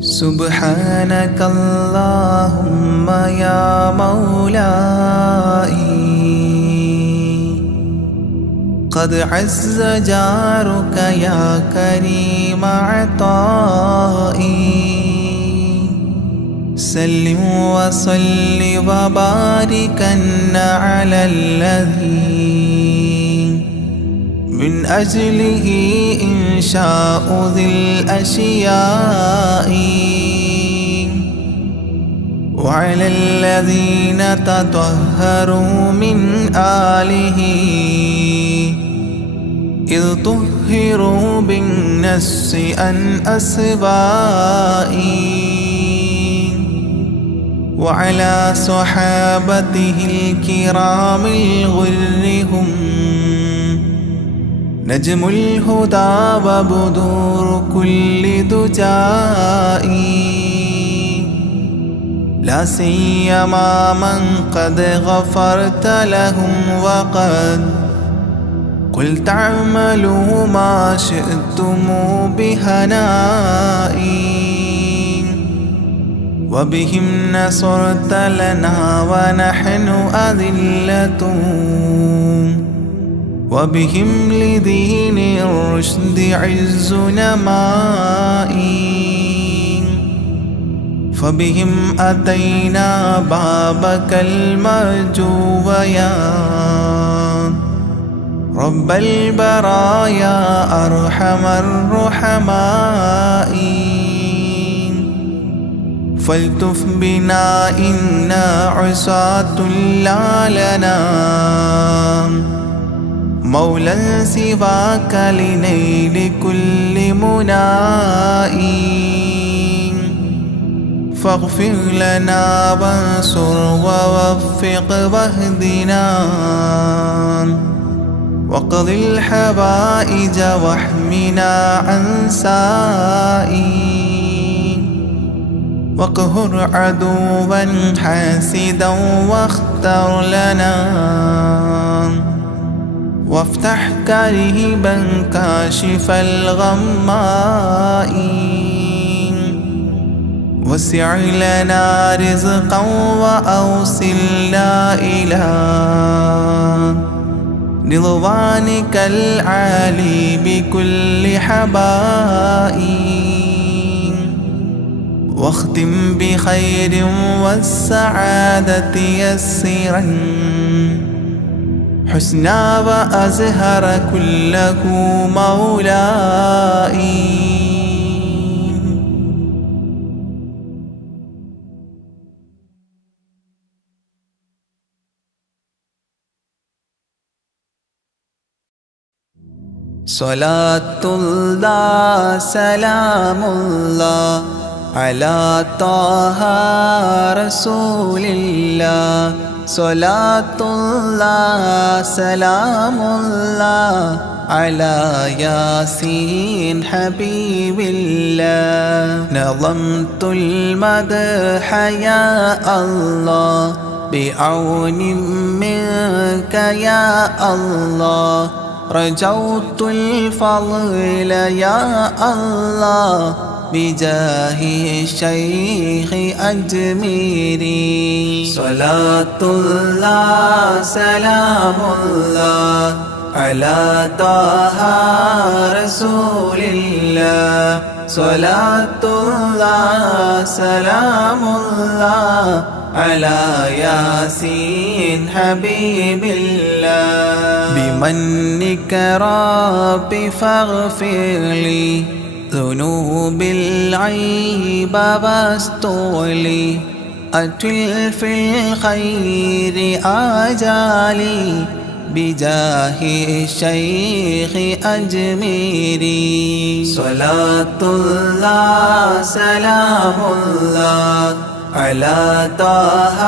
سبحانك اللهم يا مولاي قد عز جارك يا كريم عطائي سلم وصل وباركا على الذي من أجله إنشاء ذي الأشياء وعلى الذين تطهروا من آله إذ طهروا بالنس عن أسبائي وعلى صحابته الكرام الغر هم نجم الهدى وبدور كل دجائي لا سيما من قد غفرت لهم وقد قلت اعملوا ما شئتم بهنائي وبهم نصرت لنا ونحن أذلة وبهم لدين الرشد عز نمائي فبهم أتينا بابك المرجو يا رب البرايا أرحم الرحماء فالتف بنا إنا عصاة لا لنا مولا سواك لنيل كل منائي فاغفر لنا وانصر ووفق واهدنا وقض الحوائج واحمنا عن سائي واقهر عدوا حاسدا واختر لنا وافتح كريبا كاشف الغماء وسع لنا رزقا وأوصلنا إلى رضوانك العالي بكل حبائي واختم بخير والسعادة يسرا حسنا وأزهر كله مولاي صلاة الله سلام الله على طه رسول الله صلاة الله سلام الله على ياسين حبيب الله نظمت المدح يا الله بعون منك يا الله رجوت الفضل يا الله بجاه الشيخ أجميري صلاة الله سلام الله على طه رسول الله صلاة الله سلام الله على ياسين حبيب الله بمنك ربي فاغفر لي ذنوب العيب واستر لي أتل في الخير آجالي بجاه الشيخ أجميري صلاة الله سلام الله على طه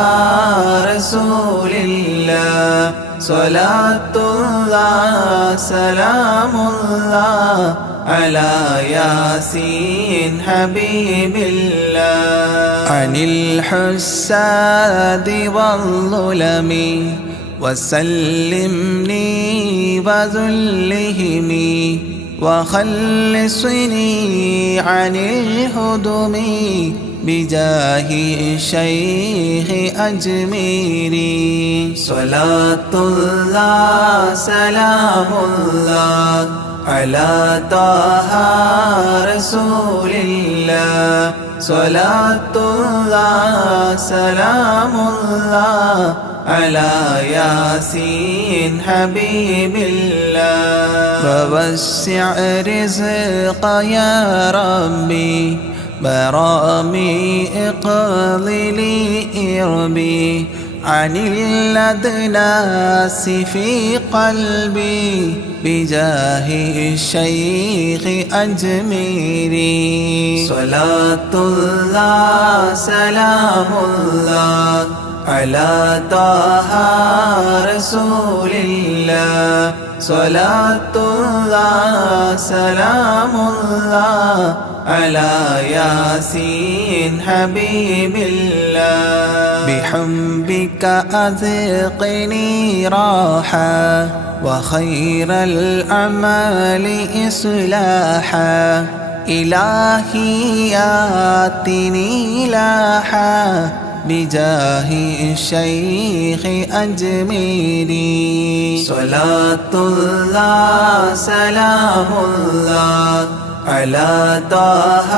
رسول الله صلاة الله سلام الله على ياسين حبيب الله عن الحساد والظلم وسلمني وذلهم وخلصني عن الهدم بجاه الشيخ أجميري. صلاة الله سلام الله على طه رسول الله. صلاة الله سلام الله على ياسين حبيب الله. فوسع رزق يا ربي برامي اقضي لي إربي عن الأدناس في قلبي بجاه الشيخ أجميري. صلاة الله سلام الله على طه رسول الله. صلاة الله سلام الله على ياسين حبيب الله. بحبك أذقني راحة وخير الأعمال إصلاحا. إلهي آتني لاحا بجاه الشيخ أجميري. صلاة الله سلام الله على طه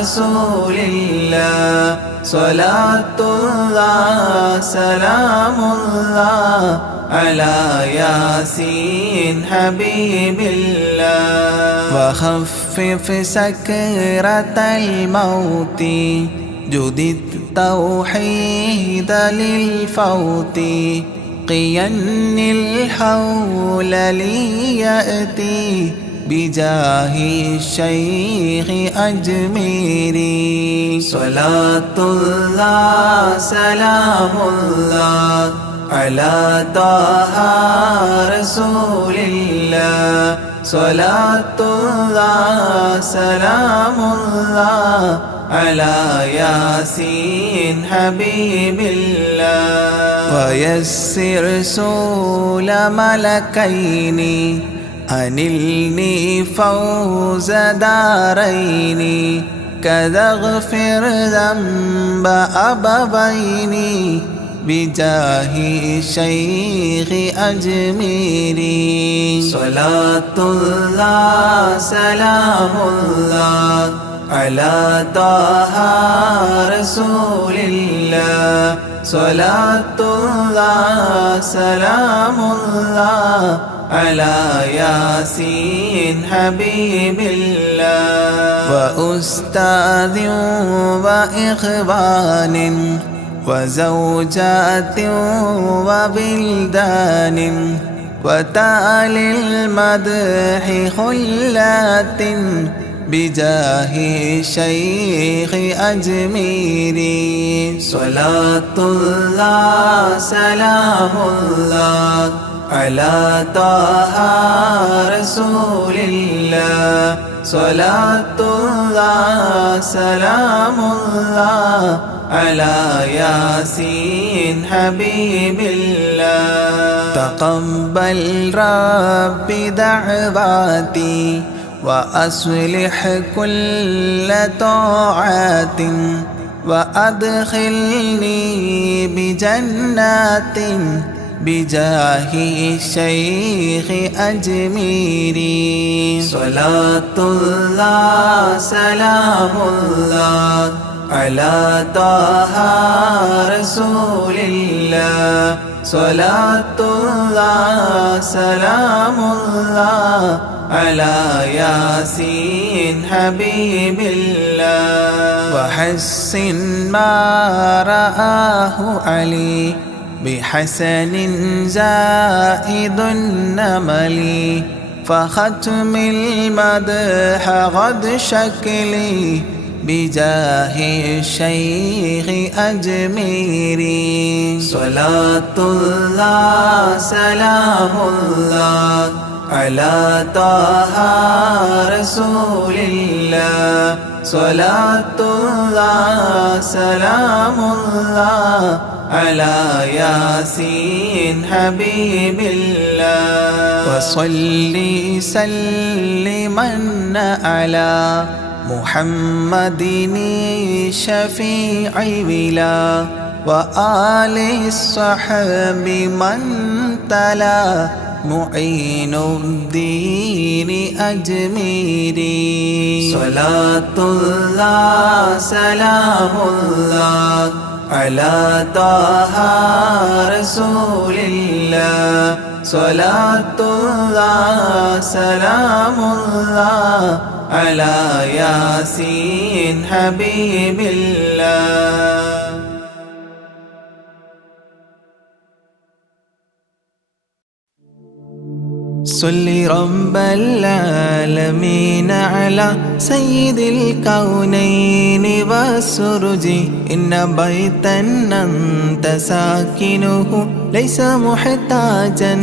رسول الله. صلاة الله سلام الله على ياسين حبيب الله. وخفف سكرة الموت جد التوحيد للفوت. قين الحول لي يأتي بجاه الشيخ أجميري. صلاة الله سلام الله على طه رسول الله. صلاة الله سلام الله على ياسين حبيب الله. ويسر سول ملكين أنلني فوز دارين. كذا اغفر ذنب أبوين بجاه الشيخ أجميري. صلاة الله سلام الله على طه رسول الله. صلاة الله سلام الله على ياسين حبيب الله. وأستاذ وإخوان وزوجات وبلدان وتالي المدح خلات بجاه الشيخ أجميري. صلاة الله سلام الله على طه رسول الله. صلاة الله سلام الله على ياسين حبيب الله. تقبل ربي دعواتي وأصلح كل طاعات. وأدخلني بجنات بجاه الشيخ أجميري. صلاة الله سلام الله على طه رسول الله. صلاة الله سلام الله على ياسين حبيب الله. وحسن ما رآه علي بحسن زائد النمل. فختم المدح غد شكلي بجاه الشيخ أجميري. صلاة الله سلام الله على طه رسول الله صلاة الله سلام الله على ياسين حبيب الله وصلي سلما على محمد شفيع الولا وآل الصحب من تلا معين الدين أجميري صلاة الله سلام الله على طه رسول الله صلاة الله سلام الله على ياسين حبيب الله صل رب العالمين على سيد الكونين والسرج إن بيتا أنت ساكنه ليس محتاجا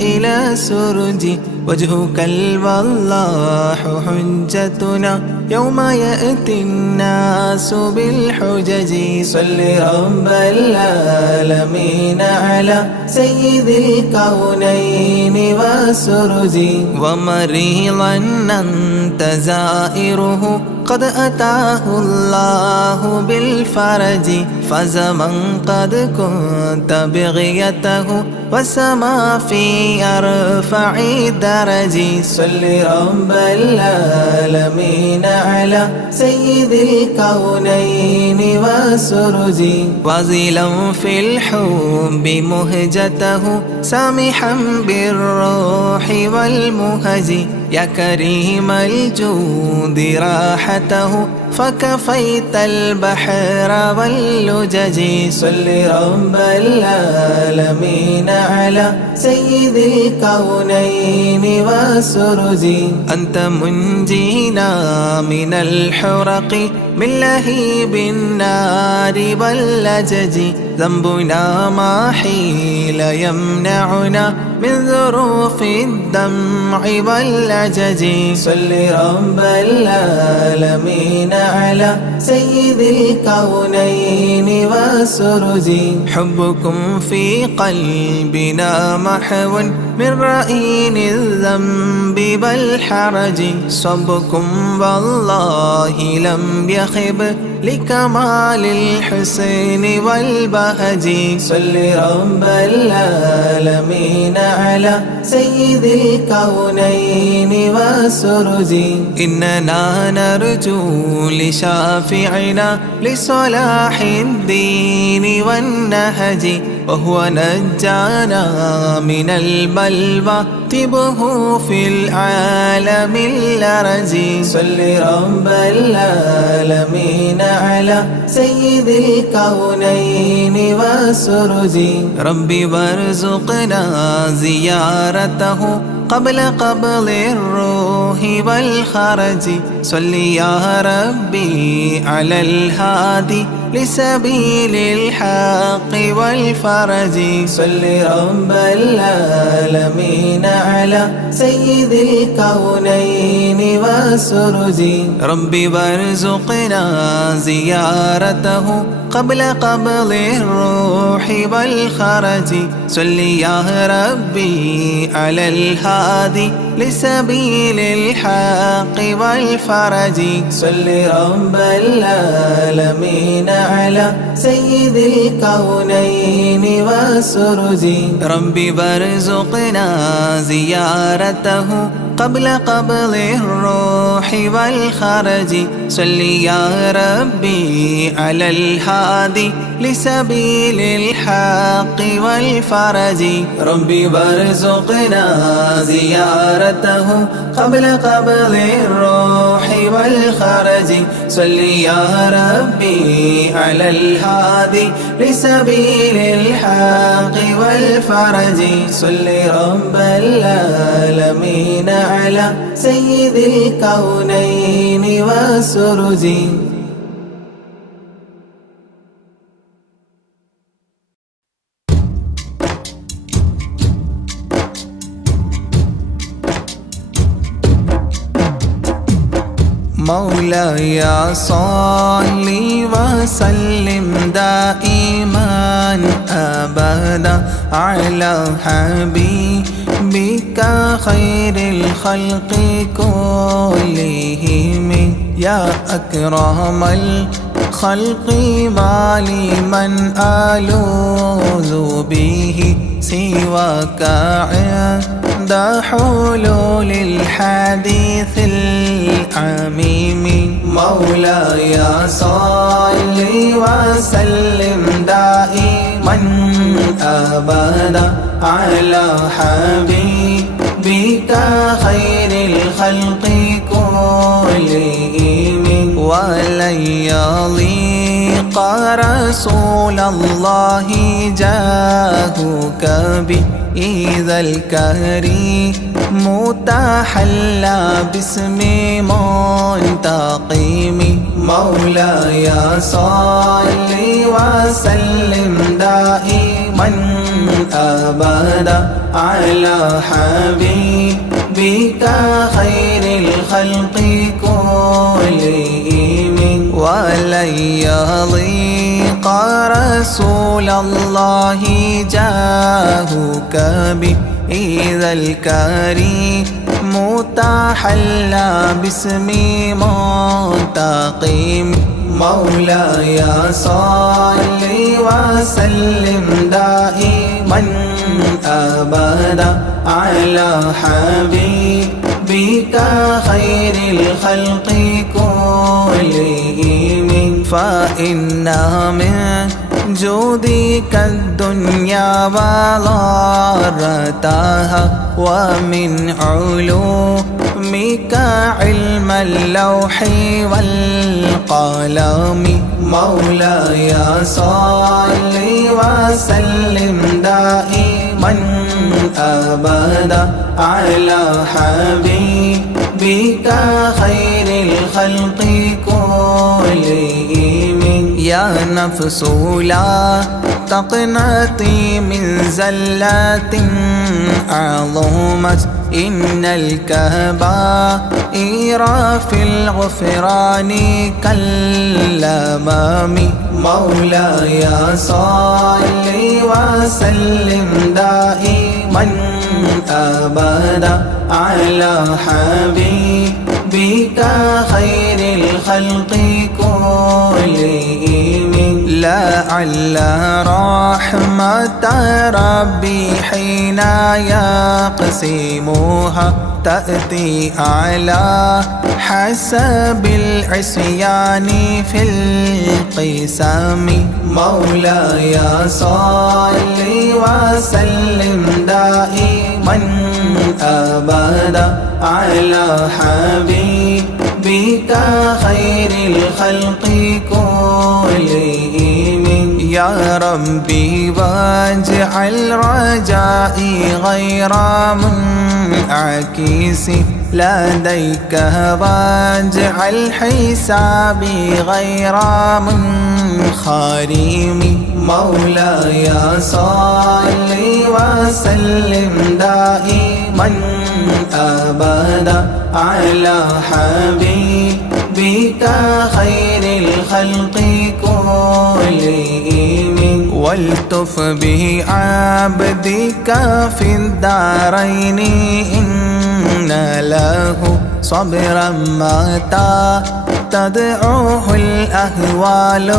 إلى سرج وجهك الوضاح حجتنا يوم يأتي الناس بالحجج صل رب العالمين على سيد الكونين والسرج ومريضا أنت زائره قد أتاه الله بالفرج فزمن قد كنت بغيته وسما في أرفع درج صل رب العالمين على سيد الكونين والسرج وزلا في الحب مهجته سامحا بالروح والمهج يا كريم الجود راحته فكفيت البحر واللجج صل رب العالمين على سيد الكونين والسرج أنت منجينا من الحرق من لهيب النار واللجج ذنبنا ما حيل يمنعنا من ظروف الدمع واللجج صل رب العالمين على سيد الكونين والسرج حبكم في قلبنا محو من رأين الذنب والحرج صبكم والله لم يخب لكمال الحسن والبهج صل رب العالمين على سيد الكونين والسرج إننا نرجو لشافعنا لصلاح الدين والنهج وهو نجانا من البلوى طبه في العالم الأرج صل رب العالمين على سيد الكونين والسرج ربي وارزقنا زيارته قبل قبض الروح والخرج صل يا ربي على الهادي لسبيل الحق والفرج صل رب العالمين على سيد الكونين والسرج ربي وارزقنا زيارته قبل قبض الروح والخرج صل يا ربي على الهادي لسبيل الحق والفرج صل رب العالمين على سيد الكونين والسرج ربي وارزقنا زيارته قبل قبض الروح والخرج صل يا ربي على الهادي لسبيل الحق والفرج ربي وارزقنا زيارته قبل قبض الروح والخرج صل يا ربي على الهادي لسبيل الحق والفرج صل رب العالمين على سيد الكونين والسرج مولاي صل وسلم دائما أبدا على حبيبك خير الخلق كلهم يا أكرم الخلق ما لي من ألوذ به سواك عند حلول الحديث العميم مولاي صل وسلم دائما أبدا على حبيبك خير الخلق كلهم ولن يضيق رسول الله جاهك بإذا الكريم تحلى باسم منتقم مولاي صل وسلم دائما أبدا على حبيبك خير الخلق كلهم ولن يضيق رسول الله جاهك بإذا الكريم تحلى باسم منتقم مولاي صل وسلم دائما أبدا على حبيبك خير الخلق كلهم فإن من جودك الدنيا وضارتها ومن علومك علم اللوح والقلم مولاي صل وسلم دائما أبدا على حبيبك خير الخلق كلهم يا نفس لا تقنطي من زلات عظمت إن الكبائر في الغفران كالأمام مولاي صل وسلم دائما أبدا على حبيبك خير الخلق كلهم لعل رحمة ربي حين يقسمها تأتي على حسب العصيان في القسم مولاي صل وسلم دائما أبدا على حبيبك خير الخلق كلهم يا ربي واجعل رجائي غير منعكس لديك واجعل حسابي غير منخرم مولاي صل وسلم دائما أبدا على حبيبك خير الخلق كلهم والتف به عبدك في الدارين إن له صبرا متى تدعوه الأهوال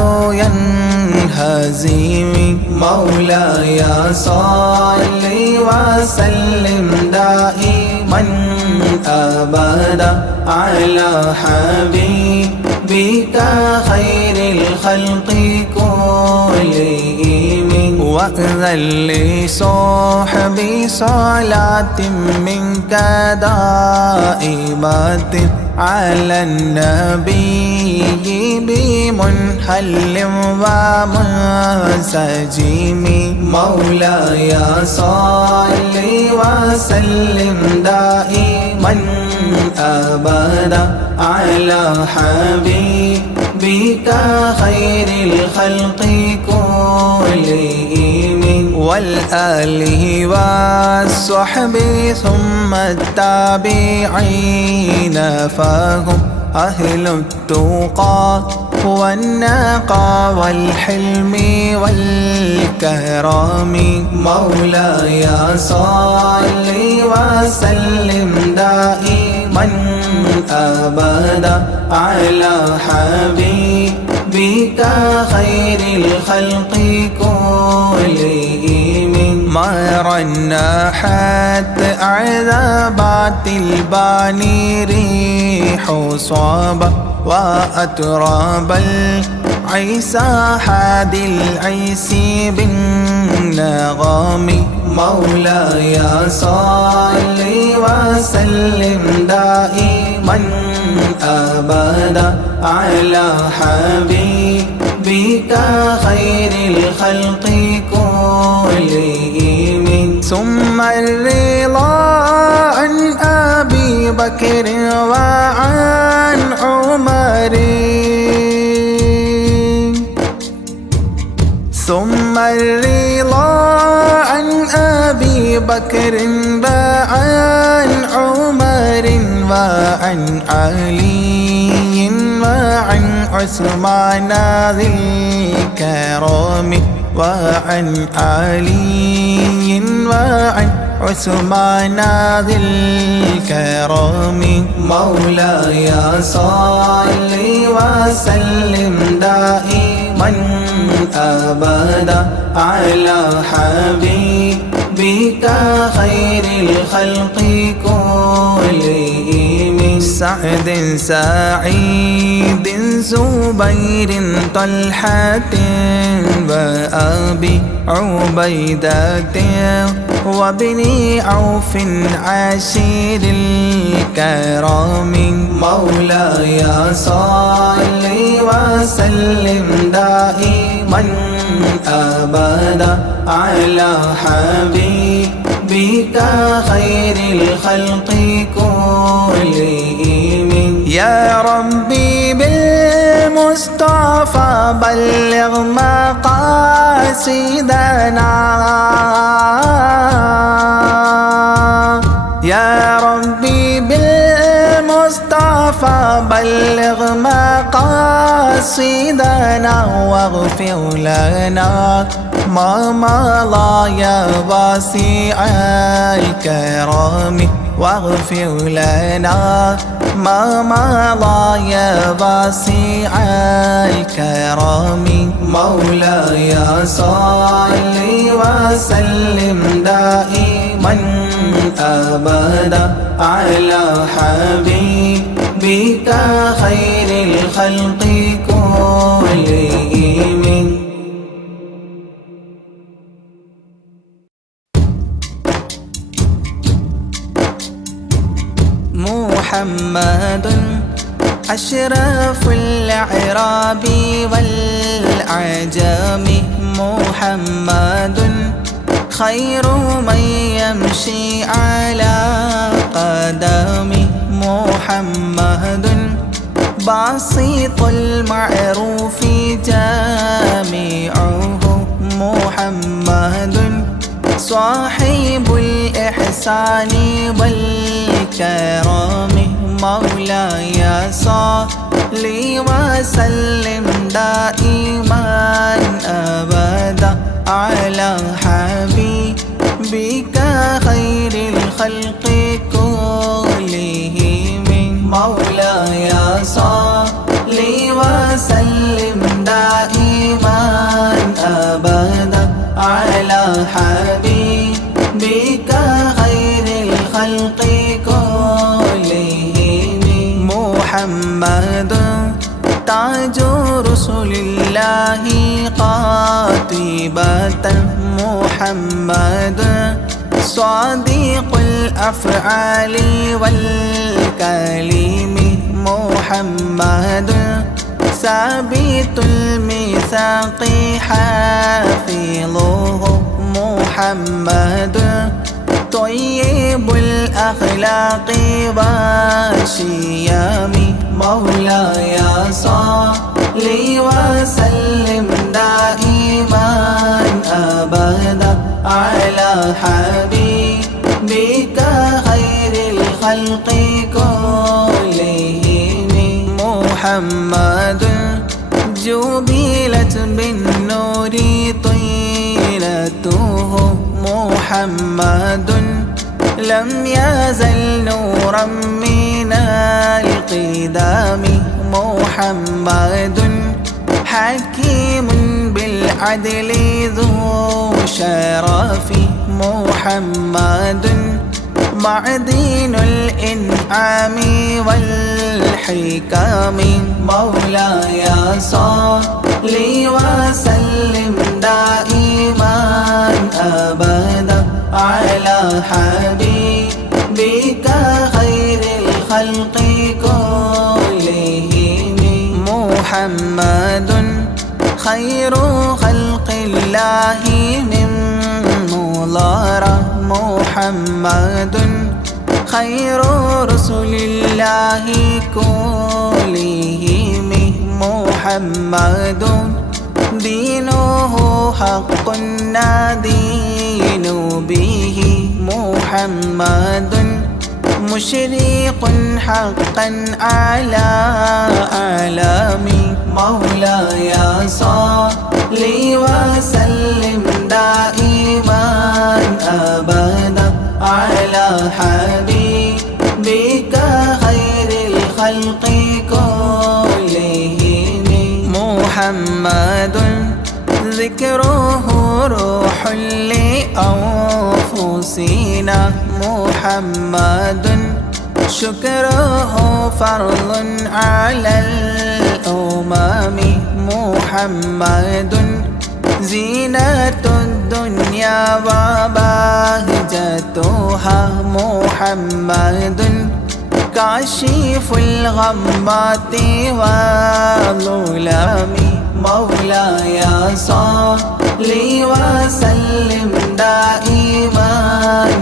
ينهزم مولاي صل وسلم دائما أبدا على حبيبك خير الخلق كلهم وأذن لصحبي صلاة منك دائمة على النبي بمنحل ومنسجم مولاي صل وسلم دائما أبدا على حبيبك خير الخلق كلهم والآله والصحب ثم التابعين فهم أهل التقى والنقى والحلم والكرم. مولاي صل وسلم دائما أبدا على حبيبك خير الخلق كلهم. مرنحت أعذابات الباني ريح صابة وأتراب العيسى حاد العيس بالنغم. مولاي صل وسلم دائما أبدا على حبيبك خير الخلق كلهم. ثم الرضا عن أبي بكر وعن عمر، ثم الرضا عن أبي بكر وعن عمر وعن علي وعن عثمان ذي الكرم، وعن علي وعن عثمان ذي الكرم. مولاي صل وسلم دائما أبدا على حبيبك خير الخلق كلهم. سعد سعيد زبير طلحة وأبي عبيدة وابن عوف عشير الكرام. مولاي صل وسلم دائما أبدا على حبيبك خير الخلق كلهم. يا ربي بالمصطفى بلغ مقاصدنا، يا ربي بالمصطفى بلغ مقاصدنا واغفر لنا ما مضى يا واسع الكرم، واغفر لنا ما مضى يا واسع الكرم. مولاي صل وسلم دائما أبدا على حبيبك خير الخلق كلهم. محمد أشرف الأعراب والأعجام، محمد خير من يمشي على قدمه، محمد بسيط المعروف جامعه، محمد صاحب الإحسان والكرم. مولاي صل وسلم دائما أبدا على حبيبك خير الخلق كلهم. مولاي صل وسلم دائما أبدا على حبيبك خير الخلق كلهم. محمد تاج رسل الله قاطبة، محمد صادق الأفعال والكلم، محمد ثابت الميثاق حافظه، محمد طيب الأخلاق والشيام. مولاي صل وسلم دائما أبدا على حبيبك خير الخلق كلهم. محمد جبلت بالنور طيلته محمد لم يزل نورا من القدام محمد حكيم بالعدل ذو شرف محمد معدن الإنعام والحكام مولاي صل وسلم دائما أبدا على حبيبك خير الخلق كلهم محمد خير خلق الله من مضار محمد خير رسل الله كلهم محمد دينه حق ندين به محمد مشرق حقا على عالمي مولاي صل وسلم دائما أبدا على حبيبك خير الخلق كلهم محمد ذكره روح لأنفسنا محمد شكره فرض على الأمم محمد زينة الدنيا وبهجتها محمد كاشف الغمات والظلام مولاي صل وسلم دائما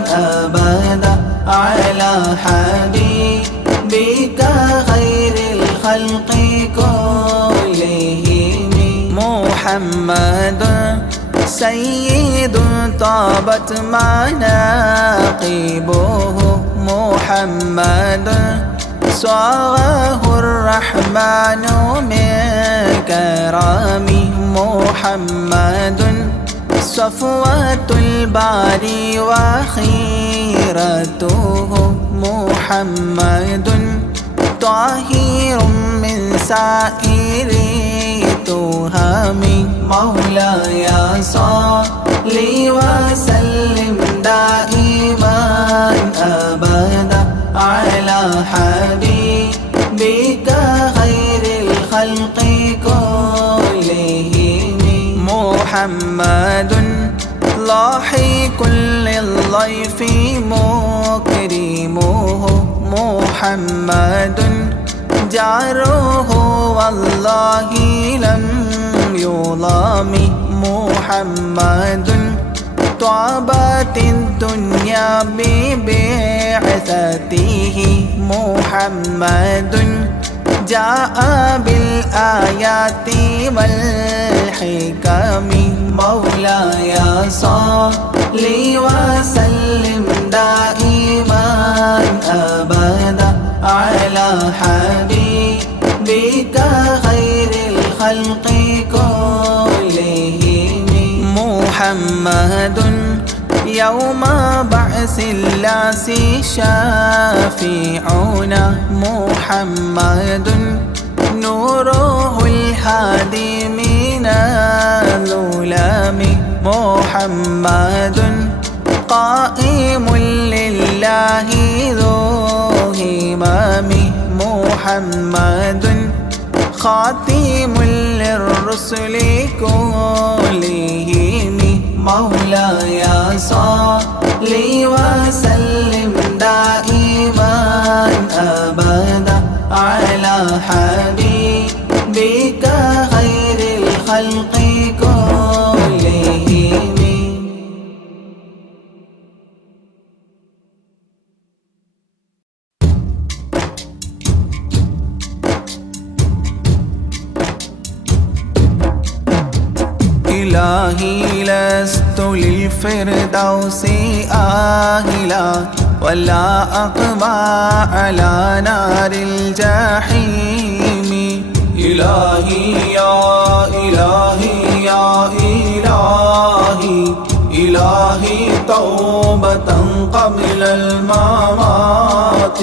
أبدا على حبيبك خير الخلق كلهم محمد سيد طابت مناقبه محمد صاغه الرحمن من كرم محمد صفوة الباري وخيرته محمد طاهر من سائر تهم مولاي صل وسلم دائما أبدا على حبيبك خير الخلق كلهم محمد لاحق للضيف مكرمه محمد جاره والله لم يظلم محمد طابت الدنيا ببعثته محمد جاء بالآيات والحكم مولاي صل وسلم دائما أبدا على حبيبك خير الخلق كلهم محمد يوم بعث الناس شافعنا محمد نوره الهادي من الظلام محمد قائم لله ذو همام محمد خاتم للرسل كلهم مولاي صل وسلم دائما أبدا على حبيبك خير الخلق كلهم إلهي لست للفردوس آهلا ولا أقبى على نار الجحيم إلهي يا إلهي يا إلهي إلهي توبة قبل الممات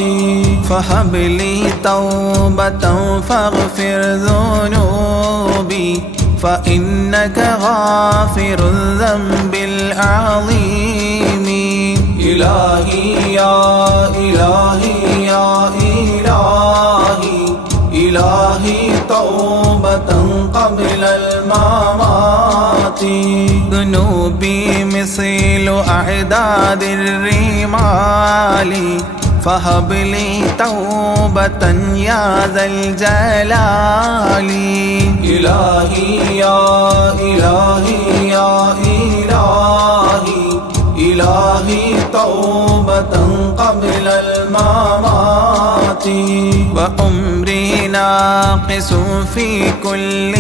فهب لي توبة فاغفر ذنوبي فإنك غافر الذنب العظيم إلهي يا إلهي يا إلهي إلهي توبة قبل الممات ذنوبي مثل أعداد الرمال فهب لي توبة يا ذا الجلال إلهي يا إلهي يا إلهي إلهي توبة قبل الممات وعمري ناقص في كل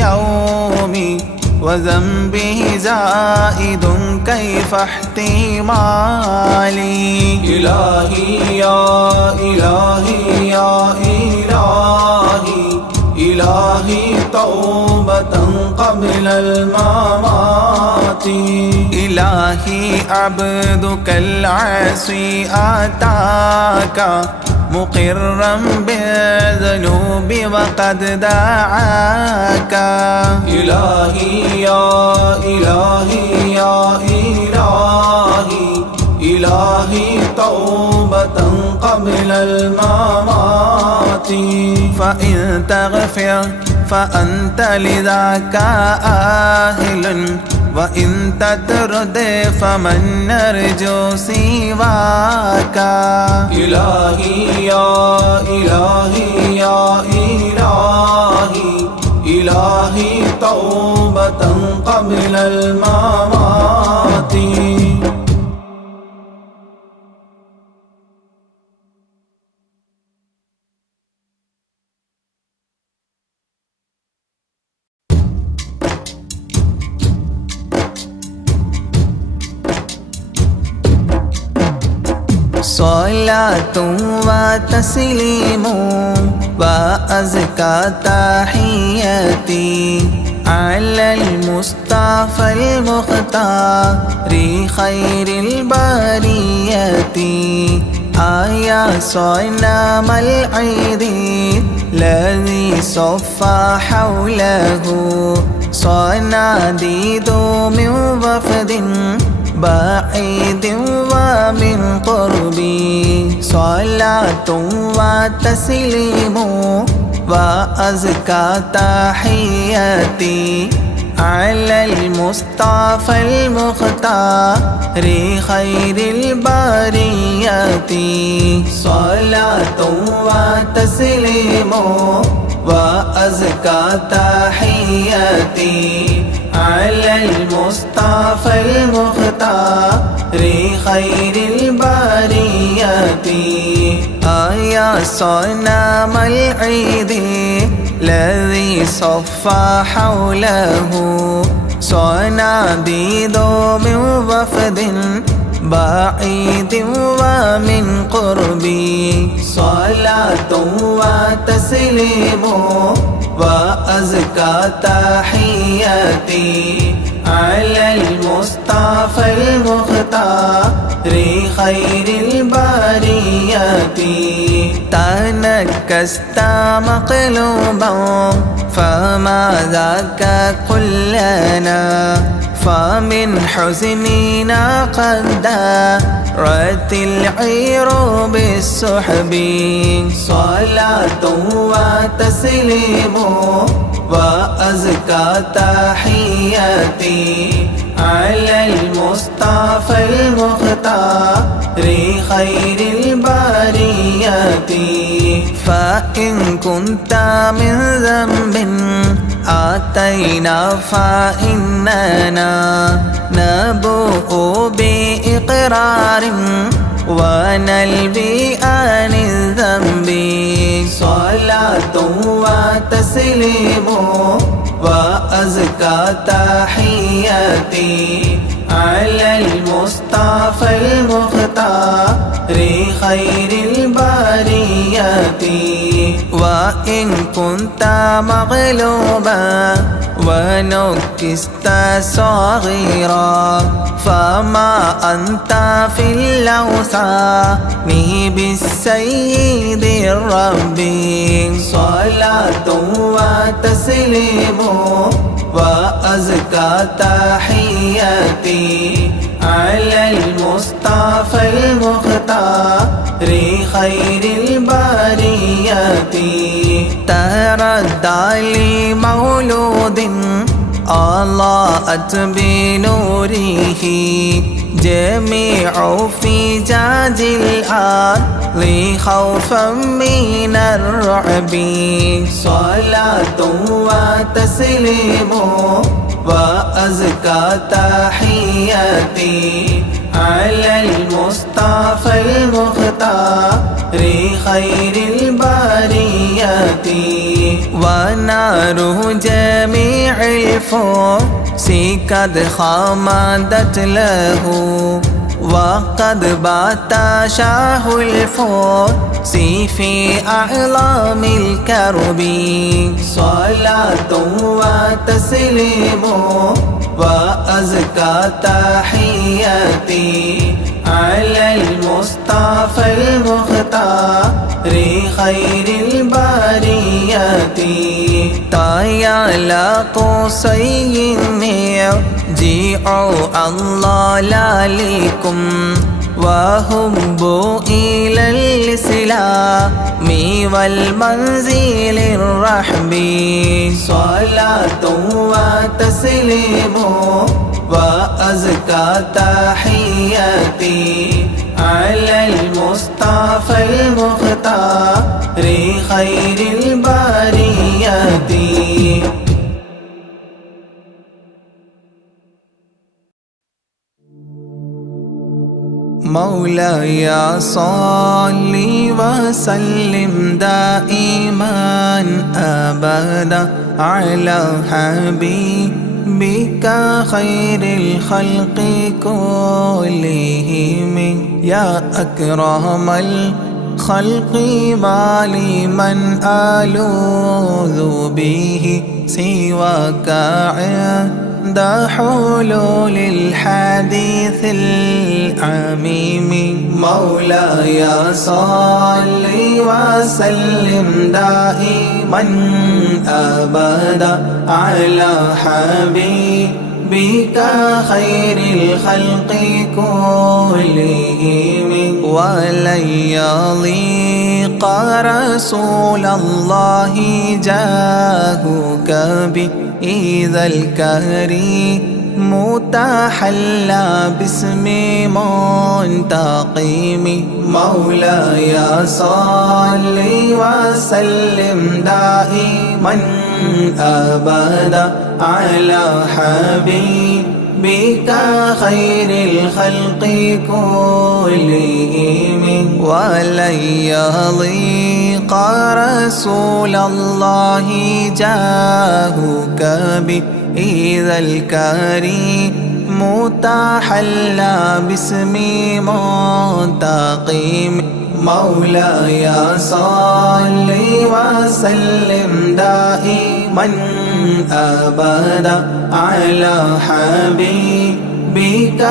يوم وذنبه زائد كيف احتمالي إلهي يا إلهي يا إلهي إلهي توبة قبل الممات إلهي عبدك العاصي أتاك مقرا بالذنوب وقد دعاك إلهي يا إلهي يا إلهي إلهي توبة قبل الممات فإن تغفر فأنت لذاك أهل وإن تطرد فمن نرجو سواك إلهي يا إلهي يا إلهي إلهي توبة قبل الممات صلاة وتسليم وأزكى تحياتي على المصطفى المختار خير البرية يا صنم العيد الذي صفى حوله صناديد من وفد بعيد ومن قربي صلاة وتسليم وأزكى تحياتي على المصطفى المختار خير البرية صلاة وتسليم وأزكى تحياتي على المصطفى المختار خير البرية يا صنم العيد الذي صفى حوله صناديد من وفد بعيد ومن قربي صلاة وتسليم وأزكى تحياتي على المصطفى المختار خير البرية تنكست مقلوبا فما ذاك قل لنا فمن حزننا قد دارت العير بالسحب صلاة وتسليم وأزكى تحياتي على المصطفى المختار خير البرية فإن كنت من ذنب آتينا فإننا نبوء بإقرار ونلبي عن الذنب صلاة وتسليم وأزكى تحياتي على المصطفى المختار خير البريات وإن كنت مغلوبا ونكست صغيرا فما أنت في الأوثان بالسيد الرب صلاة وتسليم وأزكى تحياتي على المصطفى المختار خير البريات تردى لمولود أضاءت بنوره جميع فجاج الأرض خوفا من الرعب صلاة وتسليم وأزكى تحياتي على المصطفى المختار خير البريات ونار جميع الفرس قد خمدت له وقد بات شاه الفرس في أعلام الكرب صلاة وتسليم وأزكى تحياتي على المصطفى المختار خير البريات طايا قصي جيعوا الله لكم وهبوا إلى الإسلام والمنزل الرحب صلاة وتسليم وأزكى تحياتي على المصطفى المختار خير البريات مولاي صل وسلم دائما أبدا على حبيبك خير الخلق كلهم يا أكرم الخلق ما لي من ألوذ به سواك عند حلول الحديث العميم مولاي صل وسلم دائما أبدا على حبيبك خير الخلق كلهم ولن يضيق رسول الله جاهك بإذا الكريم متحلى باسم منتقم مولاي صل وسلم دائما أبدا على حبيبك خير الخلق كلهم ولن يضيق رسول الله جاهك بإذا الكريم متحلى باسم منتقم مولاي صل وسلم دائما أبدا على حبيبك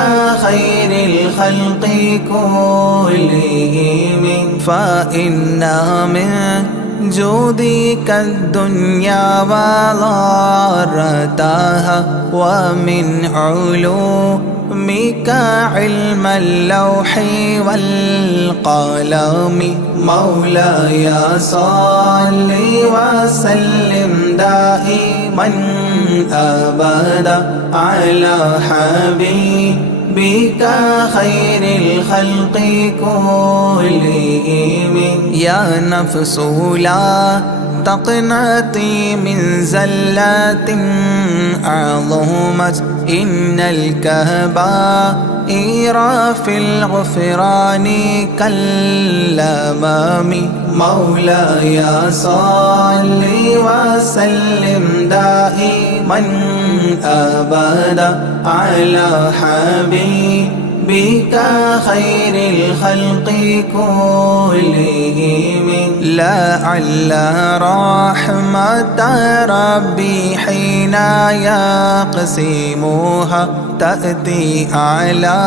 خير الخلق كلهم فإن من جودك الدنيا وضارتها ومن علومك علم اللوح والقلم مولاي صل وسلم دائما أبدا على حبيبك خير الخلق كلهم يا نفس لا تقنطي من زلات عظمت إن الكبائر في الغفران كالأمام مولاي صل وسلم دائما أبدا على حبيبك خير الخلق كلهم. لعل رحمة ربي حين يقسمها تأتي على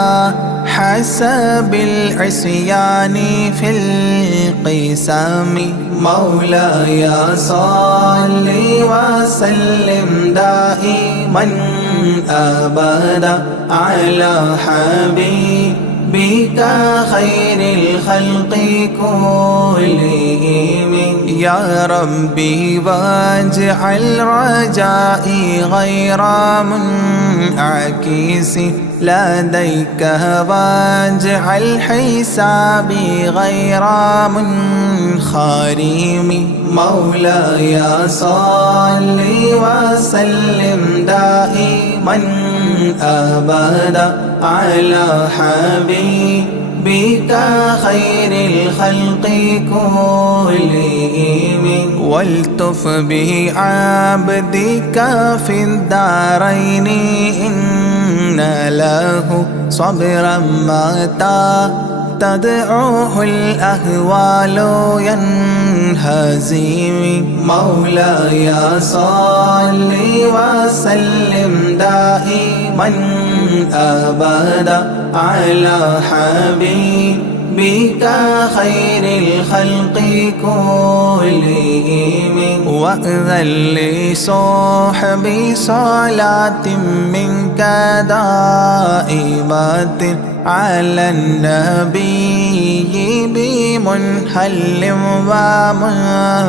حسب العصيان في القسم. مولاي صل وسلم دائما أبدا على حبيبك خير الخلق كلهم. يا ربي واجعل رجائي غير منعكس لديك واجعل حسابي غير منخرم. مولاي صل وسلم دائما أبدا على حبيبك خير الخلق كلهم. والتف بعبدك في الدارين إن له صبرا متى تدعوه الأهوال ينهزم. مولاي صل وسلم دائما أبدا على حبيبك خير الخلق كلهم. وأذن لصحبي صلاة منك دائمة على النبي بمنهل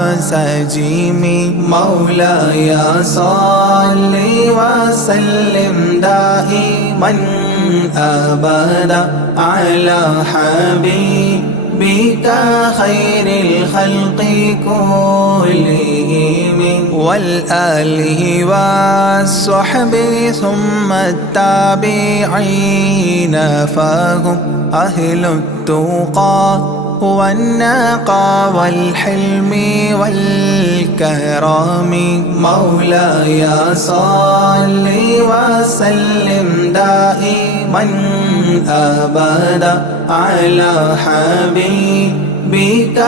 ومنسجم. مولاي صل وسلم دائما أبدا على حبيبك خير الخلق كلهم. والآل والصحب ثم التابعين فهم أهل التقى والنقى والحلم والكرم. مولاي صل وسلم دائما أبدا على حبيبك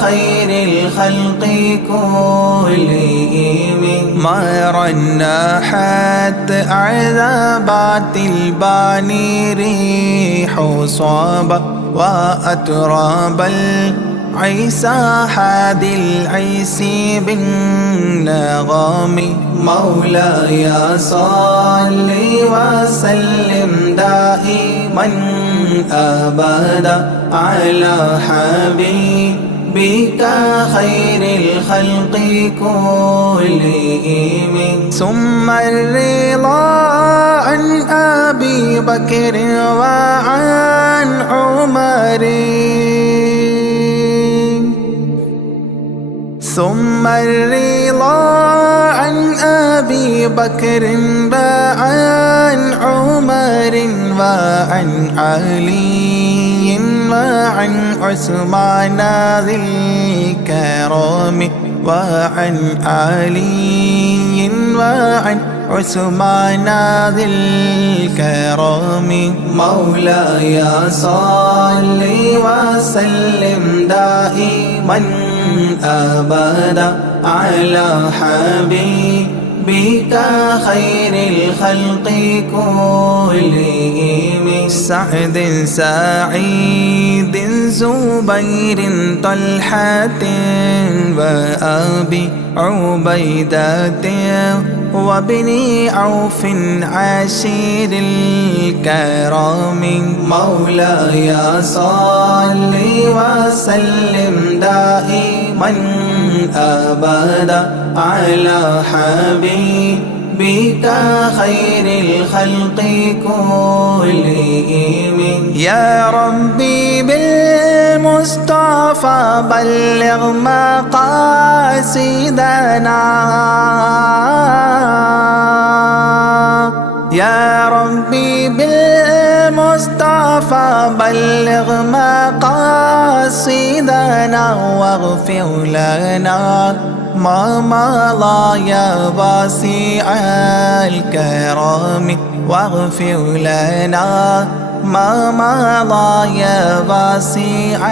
خير الخلق كلهم. ما رنحت عذابات الباني ريح صابا وأتراب العيسى حاد العيس بالنغم. مولاي صل وسلم دائما أبدا على حبيبك خير الخلق كلهم. ثم الرضا عن أبي بكر وعن عمر. ثم الرضا عن أبي بكر وعن عمر وعن علي وعن عثمان ذي الكرم. وعن علي وعن عثمان ذي الكرم. مولاي صل وسلم دائما أبدا على حبيبك خير الخلق كلهم. سعد سعيد زبير طلحة وأبي عبيدة وابن عوف عشير الكرام. مولاي صل وسلم دائما أبدا على حبيبك خير الخلق كلهم. يا ربي بالمصطفى بلغ مقاصدنا. يا ربي بالمصطفى بلغ مقاصدنا واغفر لنا ما مضى يا واسع الكرم واغفر لنا ما مضى يا واسع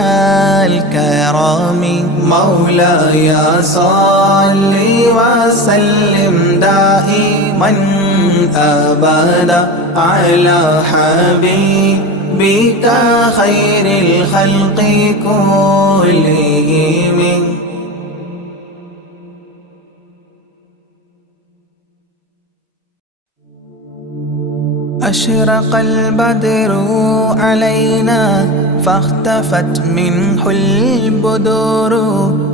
الكرم مولاي صل وسلم دائما أبدا على حبيبك خير الخلق كلهم. أشرق البدر علينا فاختفت منه البدور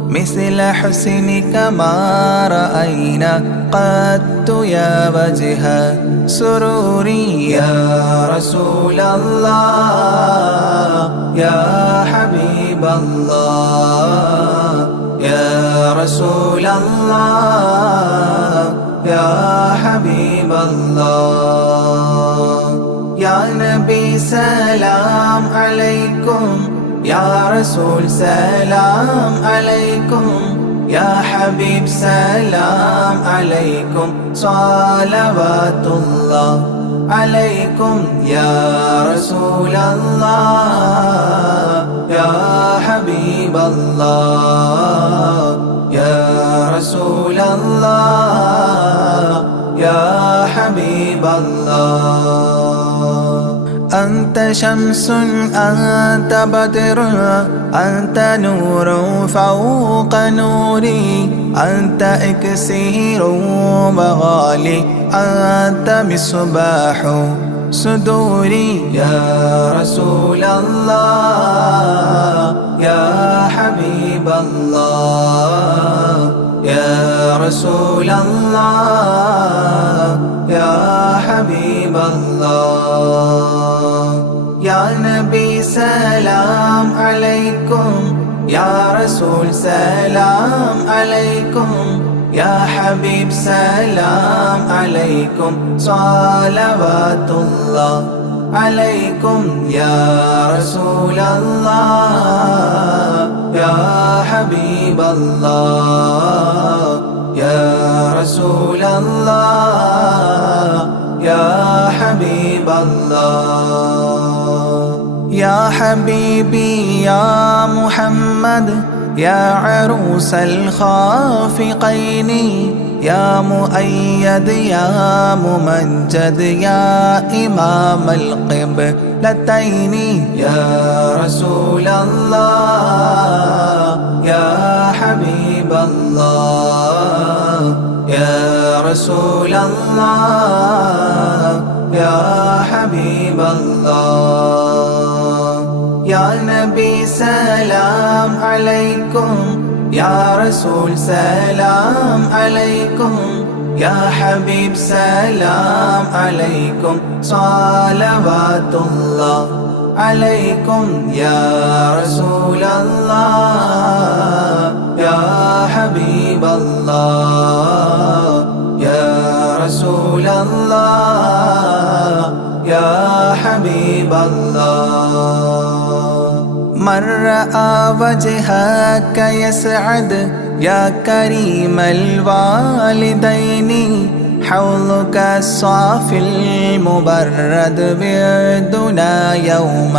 مثل حسنك ما رأينا قط يا وجه سروري يا رسول الله يا حبيب الله يا رسول الله يا حبيب الله يا نبي سلام عليكم يا رسول سلام عليكم يا حبيب سلام عليكم صلوات الله عليكم يا رسول الله يا حبيب الله يا رسول الله يا حبيب الله. أنت شمس أنت بدر أنت نور فوق نوري أنت إكسير وغالي أنت مصباح صدوري يا رسول الله يا حبيب الله يا رسول الله يا حبيب الله يا نبي سلام عليكم يا رسول سلام عليكم يا حبيب سلام عليكم صلوات الله عليكم يا رسول الله يا حبيب الله يا رسول الله يا حبيب الله. يا حبيبي يا محمد يا عروس الخافقين يا مؤيد يا ممجد يا إمام القبلتين يا رسول الله يا حبيب الله يا رسول الله يا حبيب الله يا نبي سلام عليكم يا رسول سلام عليكم يا حبيب سلام عليكم صلوات الله عليكم يا رسول الله يا حبيب الله يا رسول الله يا حبيب الله. من رأى وجهك يسعد يا كريم الوالدين حوضك الصافي المبرد بردنا يوم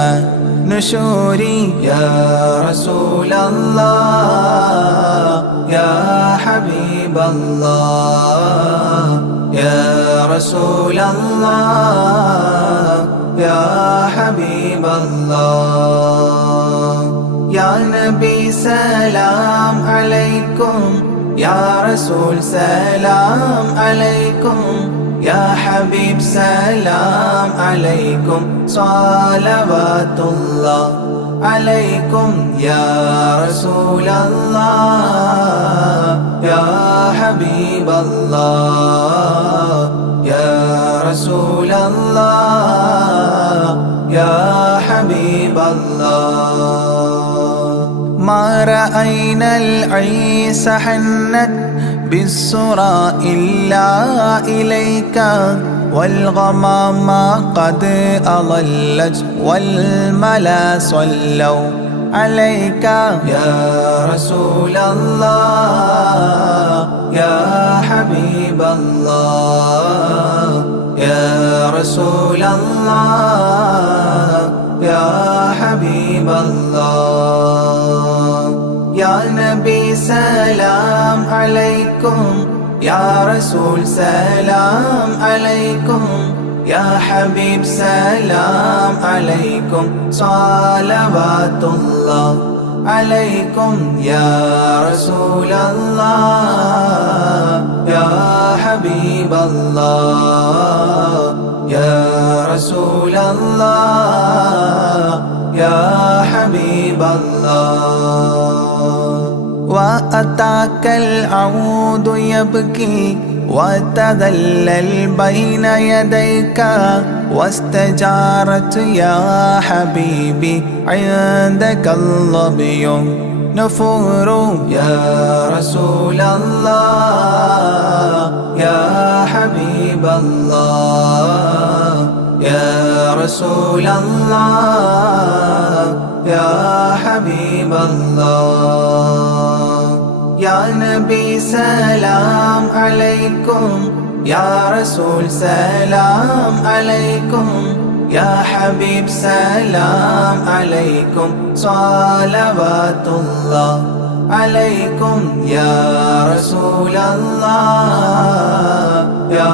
نشوري يا رسول الله يا حبيب الله يا رسول الله يا حبيب الله يا نبي سلام عليكم يا رسول سلام عليكم يا حبيب سلام عليكم صلوات الله عليكم يا رسول الله يا حبيب الله يا رسول الله يا حبيب الله. ما رأينا العيس حنت بالسرى إلا إليك والغمام قد أضلت والملا صلوا عليك يا رسول الله يا حبيب الله يا رسول الله يا حبيب الله يا نبي سلام عليكم يا رسول سلام عليكم يا حبيب سلام عليكم صلوات الله عليكم يا رسول الله يا حبيب الله يا رسول الله يا حبيب الله وأتاك العود يبكي وتذلل بين يديك واستجارت يا حبيبي عندك الظبي نفور يا رسول الله يا حبيب الله يا رسول الله يا حبيب الله يا نبي سلام عليكم يا رسول سلام عليكم يا حبيب سلام عليكم صلوات الله عليكم يا رسول الله يا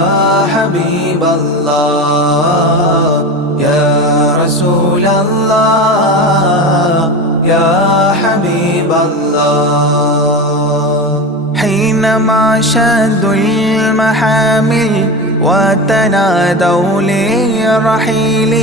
حبيب الله يا رسول الله يا حبيب الله حينما شدوا المحامل وتنادوا للرحيل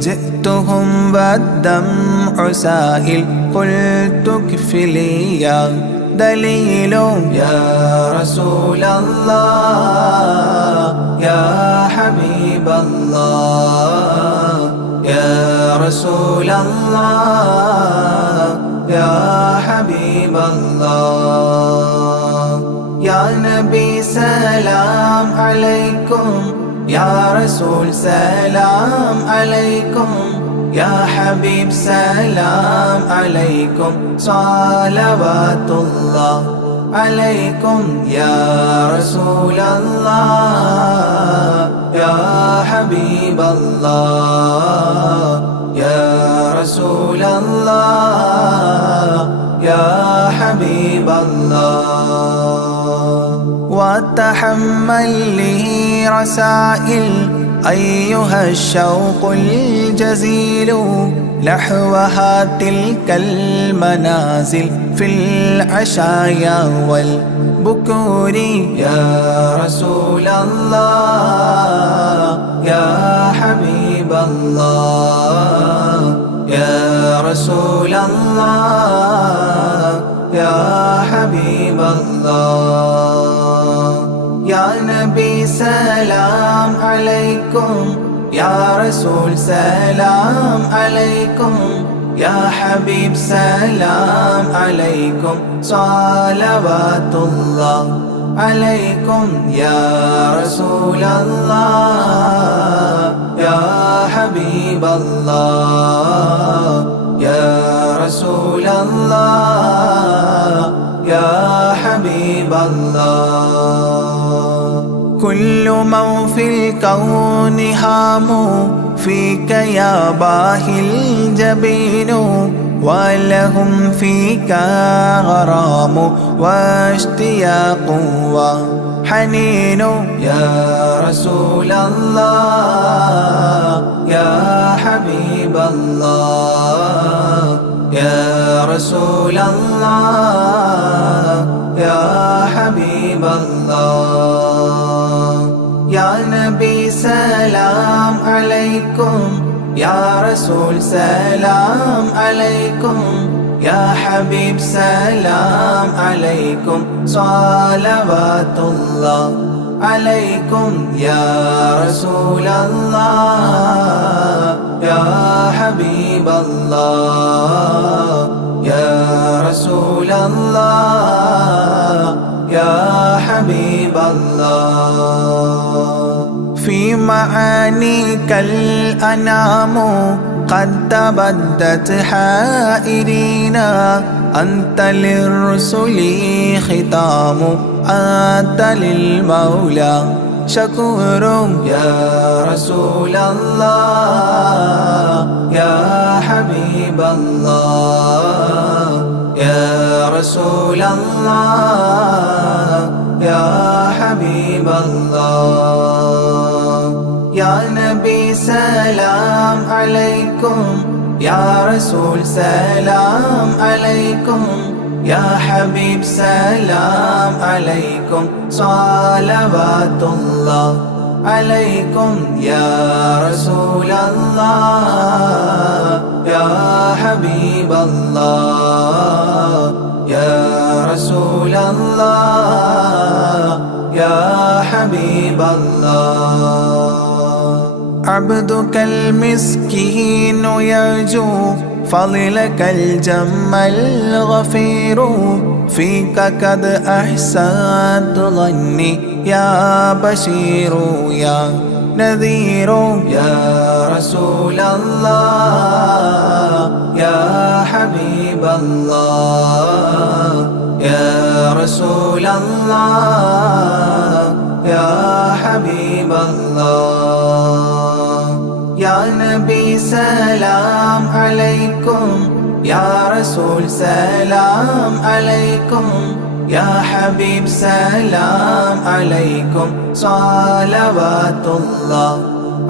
جئتهم والدمع سائل قلت اكفلي يا دليل يا رسول الله يا حبيب الله يا رسول الله يا حبيب الله يا نبي سلام عليكم يا رسول سلام عليكم يا حبيب سلام عليكم صلوات الله عليكم يا رسول الله يا حبيب الله يا رسول الله يا حبيب الله وتحمل لي رسائل أيها الشوق الجزيل نحوها تلك المنازل في العشايا والبكور يا رسول الله يا حبيب الله يا رسول الله يا حبيب الله يا نبي سلام عليكم يا رسول سلام عليكم يا حبيب سلام عليكم صلوات الله عليكم يا رسول الله يا حبيب الله يا رسول الله يا حبيب الله كل من في الكون هام فيك يا باهي الجبين ولهم فيك غرام واشتياق وحنين يا رسول الله يا حبيب الله يا رسول الله يا حبيب الله يا نبي سلام عليكم يا رسول سلام عليكم يا حبيب سلام عليكم صلوات الله عليكم يا رسول الله يا حبيب الله يا رسول الله يا حبيب الله في معانيك الأنام قد تبدت حائرين أنت للرسل ختام أنت للمولى شكور يا رسول الله يا حبيب الله يا رسول الله يا حبيب الله يا نبي سلام عليكم يا رسول سلام عليكم يا حبيب سلام عليكم صلوات الله عليكم يا رسول الله يا حبيب الله يا رسول الله يا حبيب الله عبدك المسكين يرجو فضلك الجم الغفير فيك قد أحسنت ظني يا بشير يا نذير يا رسول الله يا حبيب الله يا رسول الله يا حبيب الله يا نبي سلام عليكم يا رسول سلام عليكم يا حبيب سلام عليكم صلوات الله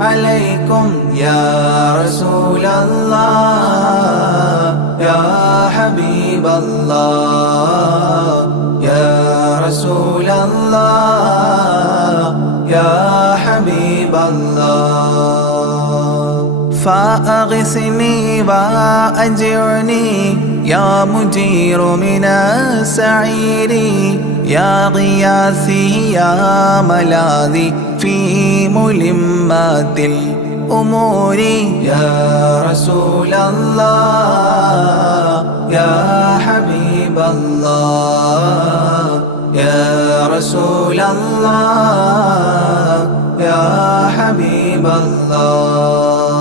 عليكم يا رسول الله يا حبيب الله يا رسول الله يا حبيب الله فأغثني وأجرني يا مجير من السعير يا غياثي يا ملاذي في ملمات الأمور يا رسول الله يا حبيب الله يا رسول الله يا حبيب الله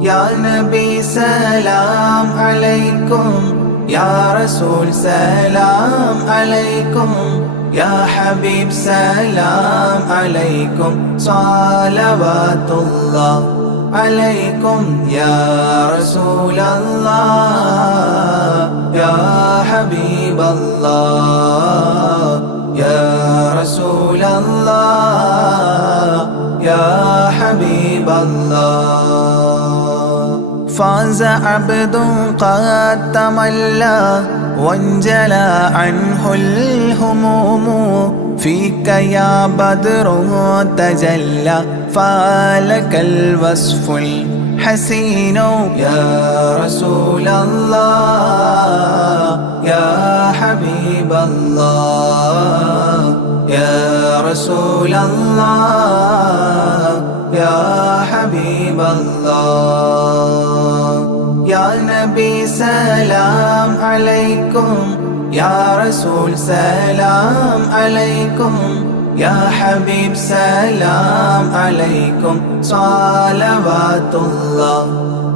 يا نبي سلام عليكم يا رسول سلام عليكم يا حبيب سلام عليكم صلوات الله عليكم يا رسول الله يا حبيب الله يا رسول الله يا حبيب الله فاز عبد قد تملى وانجلى عنه الهموم فيك يا بدر تجلى فلك الوصف الحسين يا رسول الله يا حبيب الله يا رسول الله يا حبيب الله يا نبي سلام عليكم يا رسول سلام عليكم يا حبيب سلام عليكم صلوات الله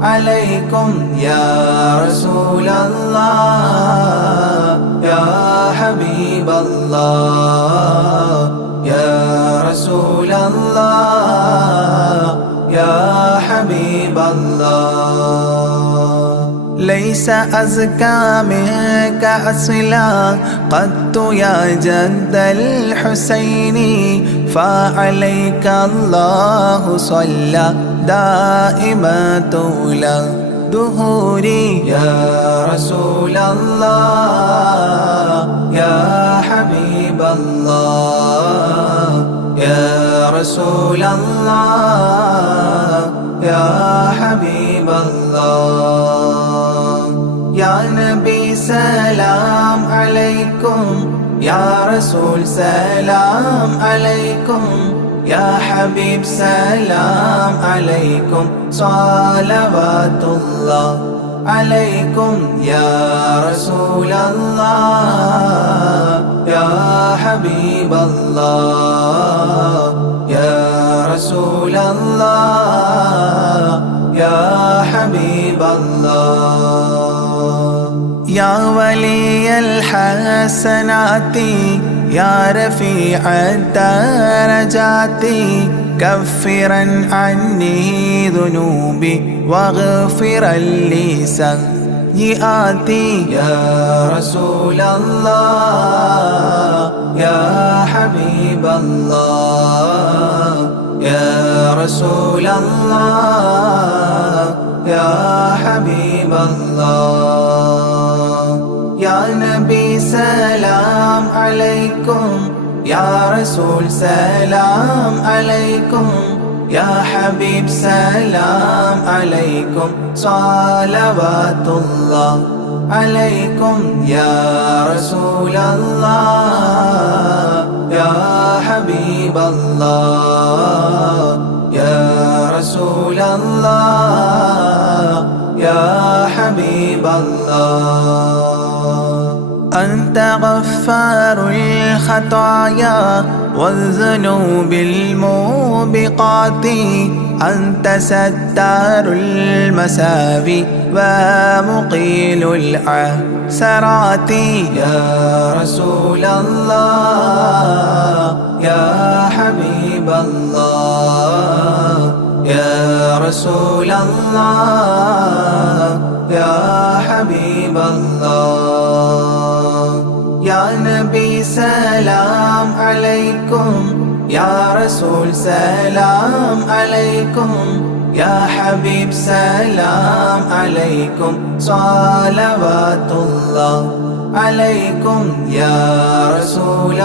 عليكم يا رسول الله يا حبيب الله يا رسول الله يا حبيب الله ليس أزكى منك أصلا قدت يا جد الحسين فعليك الله صلى دائما طول دهوري يا رسول الله يا حبيب الله يا رسول الله يا حبيب الله يا نبي سلام عليكم يا رسول سلام عليكم يا حبيب سلام عليكم صلوات الله عليكم يا رسول الله يا حبيب الله يا رسول الله يا حبيب الله يا ولي الحسنات يا رفيع الدرجات كفرا عني ذنوبي واغفرا لي سيئاتي يا رسول الله يا حبيب الله يا رسول الله يا حبيب الله يا نبي سلام عليكم يا رسول سلام عليكم يا حبيب سلام عليكم صلوات الله عليكم يا رسول الله يا حبيب الله يا رسول الله يا حبيب الله أنت غفار الخطايا والذنوب الموبقات أنت ستار المساوي ومقيل العثرات يا رسول الله يا حبيب الله يا رسول الله يا حبيب الله يا نبي سلام عليكم يا رسول سلام عليكم يا حبيب سلام عليكم صلوات الله عليكم يا رسول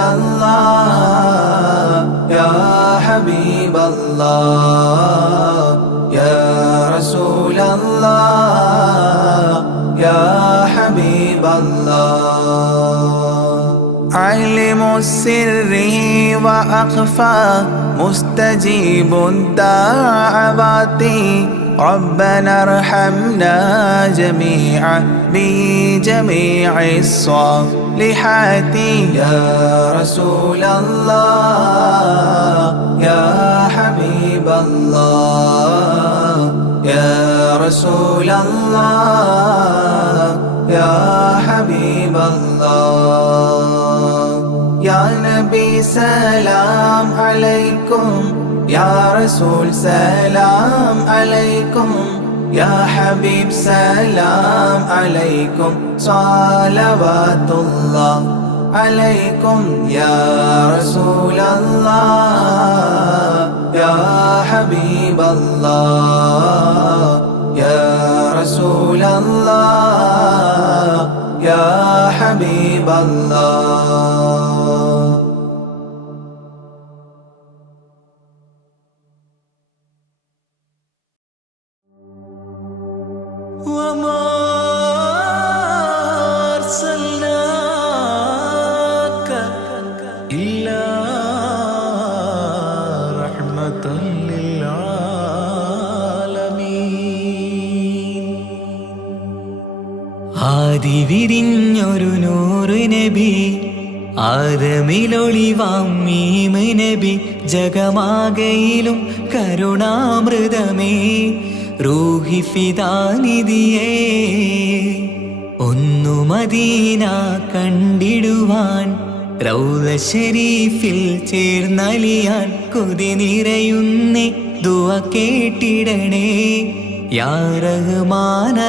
الله يا حبيب الله يا رسول الله يا حبيب الله علم السر وأخفى مستجيب الدعوات ربنا ارحمنا جميعا بجميع الصالحات يا رسول الله يا حبيب الله يا رسول الله يا حبيب الله يا نبي سلام عليكم يا رسول سلام عليكم يا حبيب سلام عليكم صلوات الله عليكم يا رسول الله يا حبيب الله يا رسول الله يا حبيب الله وما أرسلناك إلا رحمة للعالمين ആദി വിരിഞ്ഞൊരു നൂറ് നബി ആദമിലൊളിവാം മീമ് നബി ജഗമാകയിലും കരുണാമൃതമേ റൂഹി ഫിദാനിധിയേ ഒന്നു മദീന കണ്ടിടുവാൻ റൗള ശരീഫിൽ ചേർന്നലിയാൻ കൊതി നിറയുന്നേ ദുആ കേട്ടിടണേ യാ റഹ്മാനല്ലാഹ്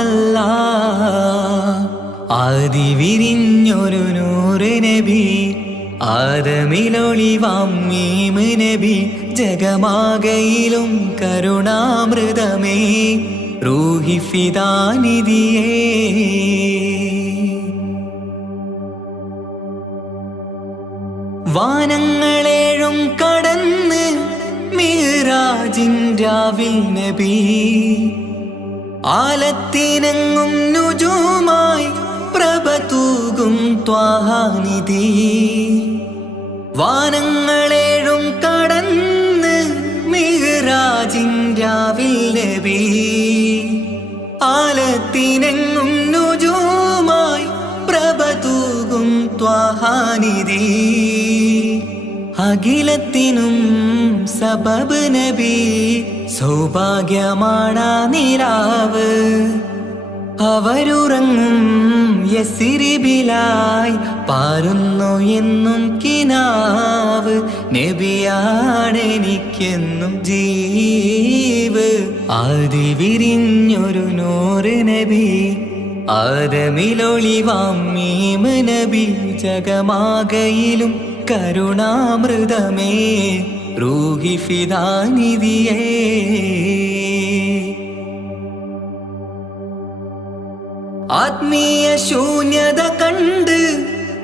ആദി വിരിഞ്ഞൊരു നൂറ് നബി ആദമിലൊളിവാം മീമ് നബി ജഗമാകയിലും കരുണാമൃതമേ റൂഹി ഫിദാനിധിയേ വാനങ്ങളേഴും കടന്ന് മിഹ്റാജിൻ രാവിൽ നബി ആലത്തിനെങ്ങും നുജൂമായി പ്രഭ തൂകും ത്വാഹാനിധി വാനങ്ങളേഴും കടന്ന് മിഹ്റാജിൻ രാവിൽ നബി ആലത്തിനെങ്ങും നുജൂമായി പ്രഭ തൂകും ത്വാഹാനിധി അഖിലത്തിനും സബബ് നബി സൗഭാഗ്യമാണാ നിലാവ് അവരുറങ്ങും യസിരിബിലായി പാരുന്നു എന്നും കിനാവ് നബിയാണെനിക്കെന്നും ജീവ് ആദി വിരിഞ്ഞൊരു നൂറ് നബി ആദമിലൊളിവാം മീമ് നബി ജഗമാകയിലും കരുണാമൃതമേ റൂഹി ഫിദാനിധിയേ ആത്മീയ ശൂന്യത കണ്ട്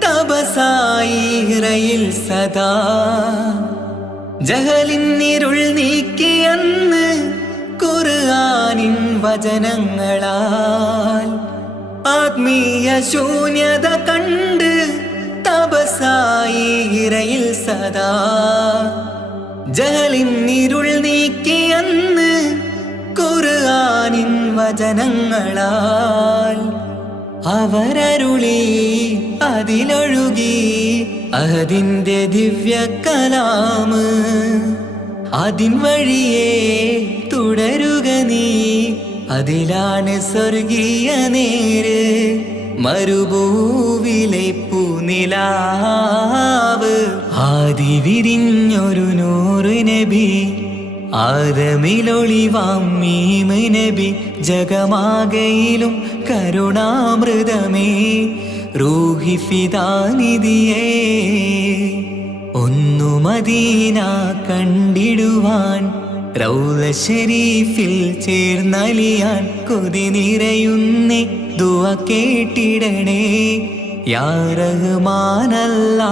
തപസായി ഇറയിൽ സദാ ജഹലിന്നിരുൾ നീക്കിയെന്ന് ഖുർആനിൻ വചനങ്ങളാൽ ആത്മീയ ശൂന്യത കണ്ട് തപസായി ഇറയിൽ സദാ ജഹലിന്നിരുൾ നീക്കിയെന്ന് ഖുർആനിൻ വചനങ്ങളാൽ അവരരുളി അതിലൊഴുകി അതിന്റെ ദിവ്യ കലാമ് അതിൻ വഴിയേ തുടരുക നീ അതിലാണ് സ്വർഗീയ നേര് മരുഭൂവിലെ പൂനിലാവ് ആദി വിരിഞ്ഞൊരു നൂറ് നബി ആദമിലൊളിവാം മീമ് നബി ജഗമാകയിലും കരുണാമൃതമേ റൂഹി ഫിദാനിധിയേ ഒന്നു മദീന കണ്ടിടുവാൻ റൗള ശരീഫിൽ ചേർന്നലിയാൻ കൊതി നിറയുന്നേ ദുആ കേട്ടിടണേ യാ റഹ്മാനല്ലാഹ്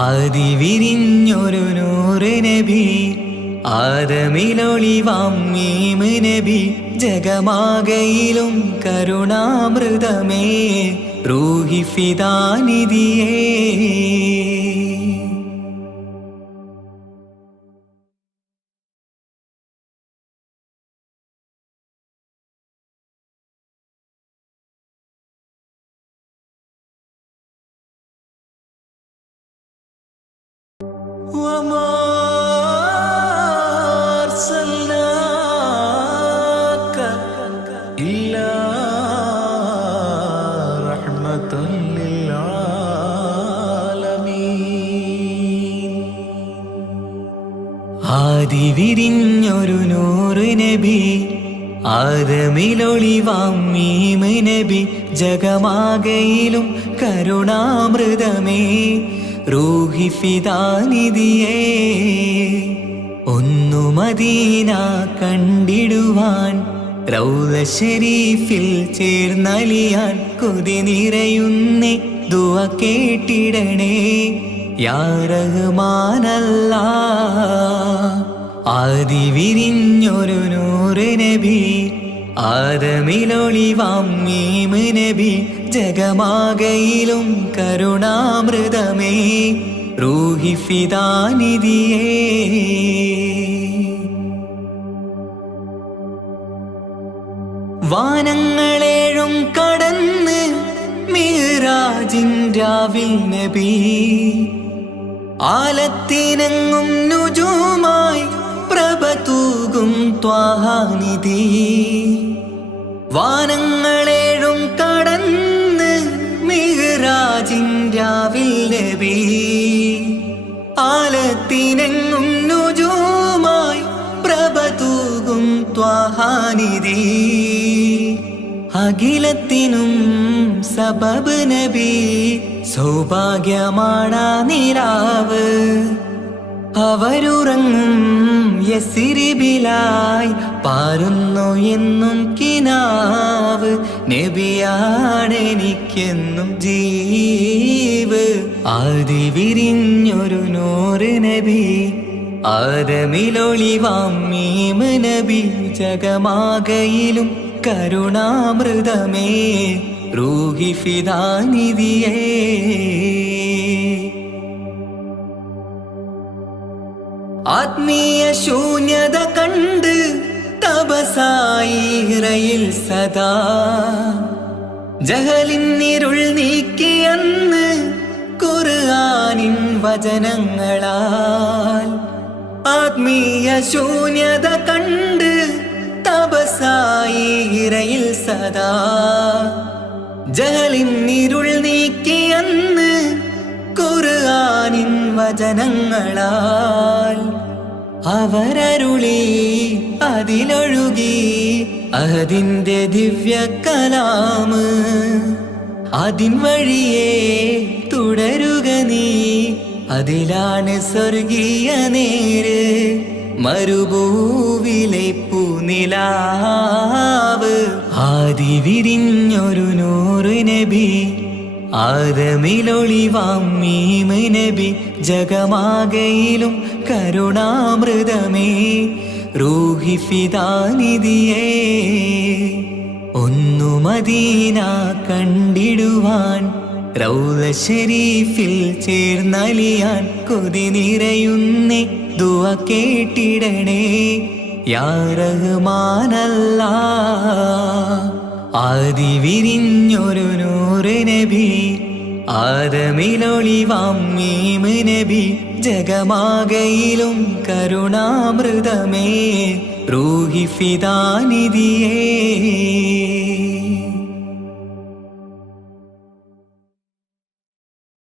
ആദി വിരിഞ്ഞൊരു നൂറ് നബി ആദമിലൊളിവാം മീമ് നബി ജഗമാകയിലും കരുണാമൃതമേ റൂഹി ഫിദാനിധിയേ وما أرسلناك إلا رحمة للعالمين ആദി വിരിഞ്ഞൊരു നൂറ് നബി ആദമിലൊളിവാം മീമ് നബി ജഗമാകയിലും കരുണാമൃതമേ റൂഹി ഫിദാനിധിയേ ഒന്നു മദീന കണ്ടിടുവാൻ റൗള ശരീഫിൽ ചേർന്നലിയാൻ കൊതി നിറയുന്നേ ദുആ കേട്ടിടണേ യാ റഹ്മാനല്ലാഹ് ആദി വിരിഞ്ഞൊരു നൂറ് നബി ആദമിലൊളിവാം മീമ് നബി ജഗമാകയിലും കരുണാമൃതമേ റൂഹി ഫിദാനിധിയേ വാനങ്ങളേഴും കടന്ന് മിഅ്റാജിൻ രാവിൽ നബി ആലത്തിനെങ്ങും നുജൂമായി പ്രഭ തൂകും ത്വാഹാനിധി വാനങ്ങളേഴും കടന്ന് മിഅ്റാജിൻ രാവിൽ നബി ആലത്തിനെങ്ങും നുജൂമായി പ്രഭ തൂകും ത്വാഹാനിധി അഖിലത്തിനും സബബ് നബി സൗഭാഗ്യമാണാ നിലാവ് അവരുറങ്ങും യസിരിബിലായി പാരുന്നു എന്നും കിനാവ് നബിയാണെനിക്കെന്നും ജീവ് ആദി വിരിഞ്ഞൊരു നൂറ് നബി ആദമിലൊളിവാം മീമ് നബി ജഗമാകയിലും കരുണാമൃതമേ റൂഹി ഫിദാനിധിയേ ആത്മീയ ശൂന്യത കണ്ട് തപസായി ഇറയിൽ സദാ ജഹലിന്നിരുൾ നീക്കിയെന്ന് ഖുർആൻ ഖുർആനിൻ വചനങ്ങളാൽ ആത്മീയ ശൂന്യത കണ്ട് തപസായി ഇറയിൽ സദാ ജഹലിൻ ഇരുൾ നീക്കിയന്ന് ഖുർആനിൻ വചനങ്ങളാൽ അവരരുളി അതിലൊഴുകി അതിന്റെ ദിവ്യ കലാമ് അതിൻ വഴിയേ തുടരുക നീ അതിലാണ് സ്വർഗീയ നേര് മരുഭൂവിലെ പൂനിലാവ് ആദി വിരിഞ്ഞൊരു നൂറ് നബി ആദമിലൊളിവാം മീമ് നബി ജഗമാകയിലും കരുണാമൃതമേ റൂഹി ഫിദാനിധിയേ ഒന്നു മദീന കണ്ടിടുവാൻ റൗള ശരീഫിൽ ചേർന്നലിയാൻ കൊതി നിറയുന്നേ ദുആ കേട്ടിടണേ യാ റഹ്മാനല്ലാ ആദി വിരിഞ്ഞൊരു നൂറ് നബി ആദമിലൊളിവാം മീമ് നബി ജഗമാകയിലും കരുണാമൃതമേ റൂഹി ഫിദാനിധിയേ